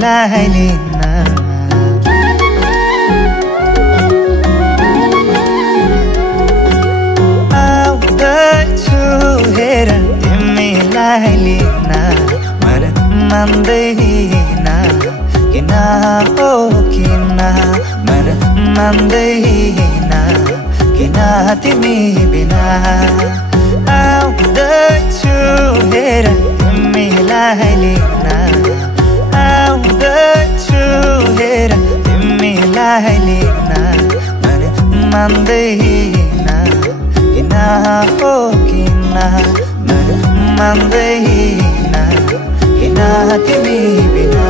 तिमीलाई लिन आउँदैछु हेर तिमीलाई लिन मन मान्दैन किन हो किन मन मान्दैन किन तिमी बिना आउँदैछु हेर तिमीलाई लिन आउँदैछु हेर तिमीलाई लिन मन मान्दैन किन हो किन मन मान्दैन किन तिमी बिना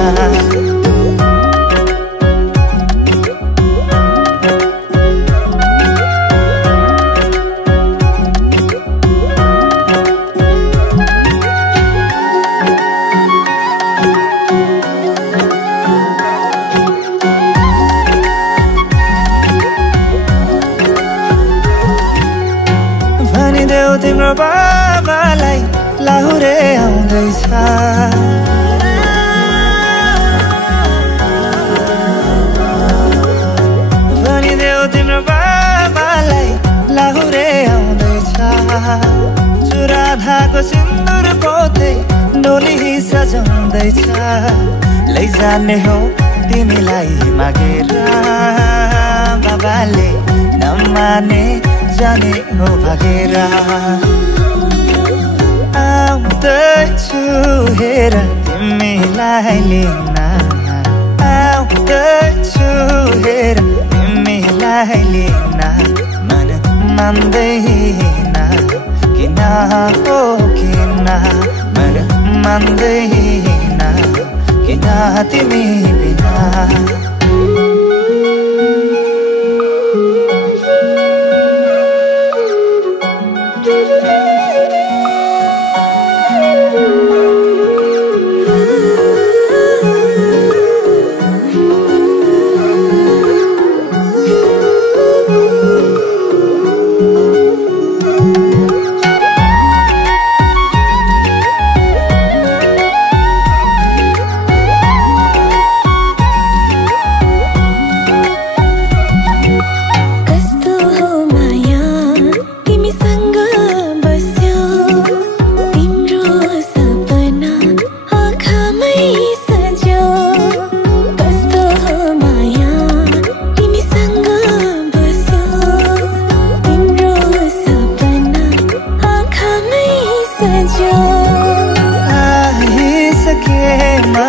भनिदेऊ तिम्रो बाबालाई लाहुरे आउँदैछ भनिदेऊ तिम्रो बाबालाई लाहुरे आउँदैछ चुराधाको सिन्दुर पोते डोली सजाउँदैछ लैजाने हो तिमीलाई मागेर बाबाले नमाने जाने हो भागेर आउँदैछु हेर तिमीलाई लिन आउँदैछु हेर तिमीलाई लिन मन मान्दैन किन हो किन मन मान्दैन किन तिमी बिना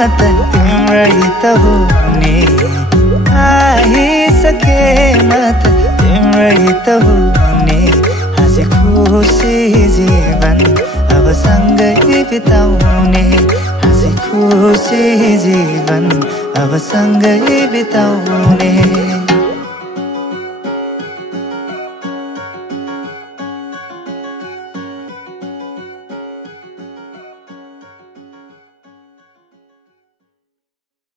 मत तिम्रै त हुने आइसके मत तिम्रै त हुने हाँसी खुसी जीवन अब सँगै बिताउने हाँसी खुसी जीवन अब सँगै बिताउने